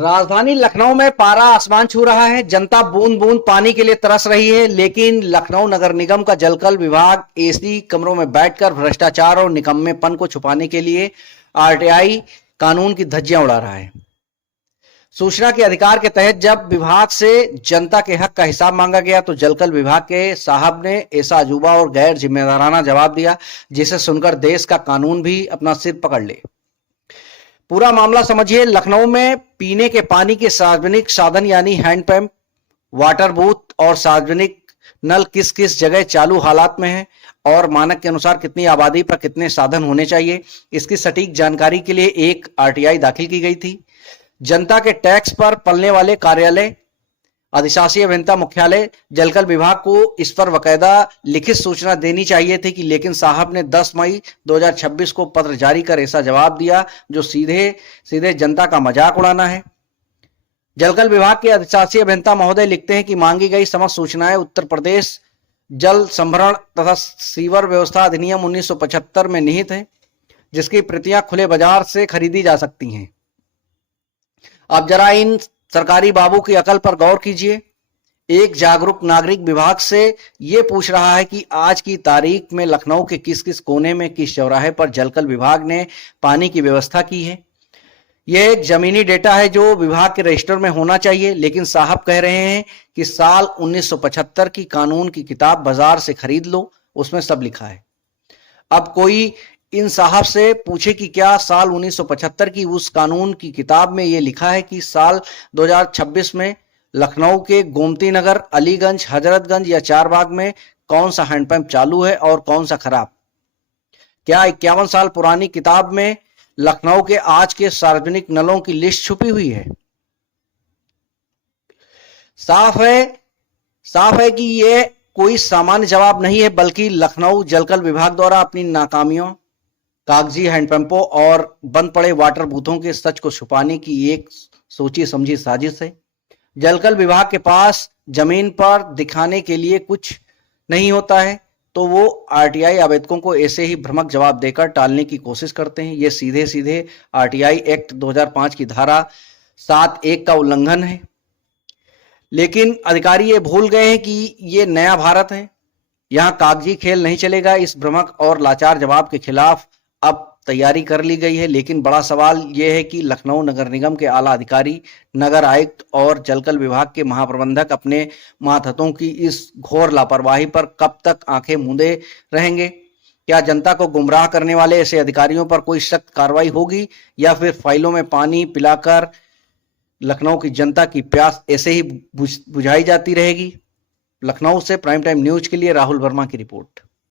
राजधानी लखनऊ में पारा आसमान छू रहा है। जनता बूंद बूंद पानी के लिए तरस रही है, लेकिन लखनऊ नगर निगम का जलकल विभाग एसी कमरों में बैठकर भ्रष्टाचार और निकम्मेपन को छुपाने के लिए आरटीआई कानून की धज्जियां उड़ा रहा है। सूचना के अधिकार के तहत जब विभाग से जनता के हक का हिसाब मांगा गया तो जलकल विभाग के साहब ने ऐसा अजूबा और गैर जिम्मेदाराना जवाब दिया जिसे सुनकर देश का कानून भी अपना सिर पकड़ ले। पूरा मामला समझिए। लखनऊ में पीने के पानी के सार्वजनिक साधन यानी हैंडपंप, वाटर बूथ और सार्वजनिक नल किस किस जगह चालू हालात में है और मानक के अनुसार कितनी आबादी पर कितने साधन होने चाहिए, इसकी सटीक जानकारी के लिए एक आरटीआई दाखिल की गई थी। जनता के टैक्स पर पलने वाले कार्यालय, अधिशासी अभियंता मुख्यालय जलकल विभाग को इस पर बकायदा लिखित सूचना देनी चाहिए थी कि लेकिन साहब ने 10 मई 2026 को पत्र जारी कर ऐसा जवाब दिया जो सीधे सीधे जनता का मजाक उड़ाना है। जलकल विभाग के अधिशासी अभियंता महोदय लिखते हैं कि मांगी गई समस्त सूचनाएं उत्तर प्रदेश जल संभरण तथा सीवर व्यवस्था अधिनियम 1975 में निहित है, जिसकी प्रतियां खुले बाजार से खरीदी जा सकती हैं। अब जरा इन सरकारी बाबू की अकल पर गौर कीजिए। एक जागरूक नागरिक विभाग से यह पूछ रहा है कि आज की तारीख में लखनऊ के किस किस कोने में किस चौराहे पर जलकल विभाग ने पानी की व्यवस्था की है। यह एक जमीनी डेटा है जो विभाग के रजिस्टर में होना चाहिए, लेकिन साहब कह रहे हैं कि साल 1975 की कानून की किताब बाजार से खरीद लो, उसमें सब लिखा है। अब कोई इन साहब से पूछे कि क्या साल 1975 की उस कानून की किताब में यह लिखा है कि साल 2026 में लखनऊ के गोमती नगर, अलीगंज, हजरतगंज या चारबाग में कौन सा हैंडपंप चालू है और कौन सा खराब? क्या 51 साल पुरानी किताब में लखनऊ के आज के सार्वजनिक नलों की लिस्ट छुपी हुई है? साफ है कि यह कोई सामान्य जवाब नहीं है, बल्कि लखनऊ जलकल विभाग द्वारा अपनी नाकामियों, कागजी हैंडपंपों और बंद पड़े वाटर बूथों के सच को छुपाने की एक सोची समझी साजिश है। जलकल विभाग के पास जमीन पर दिखाने के लिए कुछ नहीं होता है तो वो आरटीआई आवेदकों को ऐसे ही भ्रामक जवाब देकर टालने की कोशिश करते हैं। ये सीधे सीधे आरटीआई एक्ट 2005 की धारा 7(1) का उल्लंघन है। लेकिन अधिकारी ये भूल गए हैं कि ये नया भारत है, यहाँ कागजी खेल नहीं चलेगा। इस भ्रामक और लाचार जवाब के खिलाफ अब तैयारी कर ली गई है, लेकिन बड़ा सवाल यह है कि लखनऊ नगर निगम के आला अधिकारी, नगर आयुक्त और जलकल विभाग के महाप्रबंधक अपने मातहतों की इस घोर लापरवाही पर कब तक आंखें मूंदे रहेंगे? क्या जनता को गुमराह करने वाले ऐसे अधिकारियों पर कोई सख्त कार्रवाई होगी या फिर फाइलों में पानी पिलाकर लखनऊ की जनता की प्यास ऐसे ही बुझाई जाती रहेगी? लखनऊ से प्राइम टाइम न्यूज के लिए राहुल वर्मा की रिपोर्ट।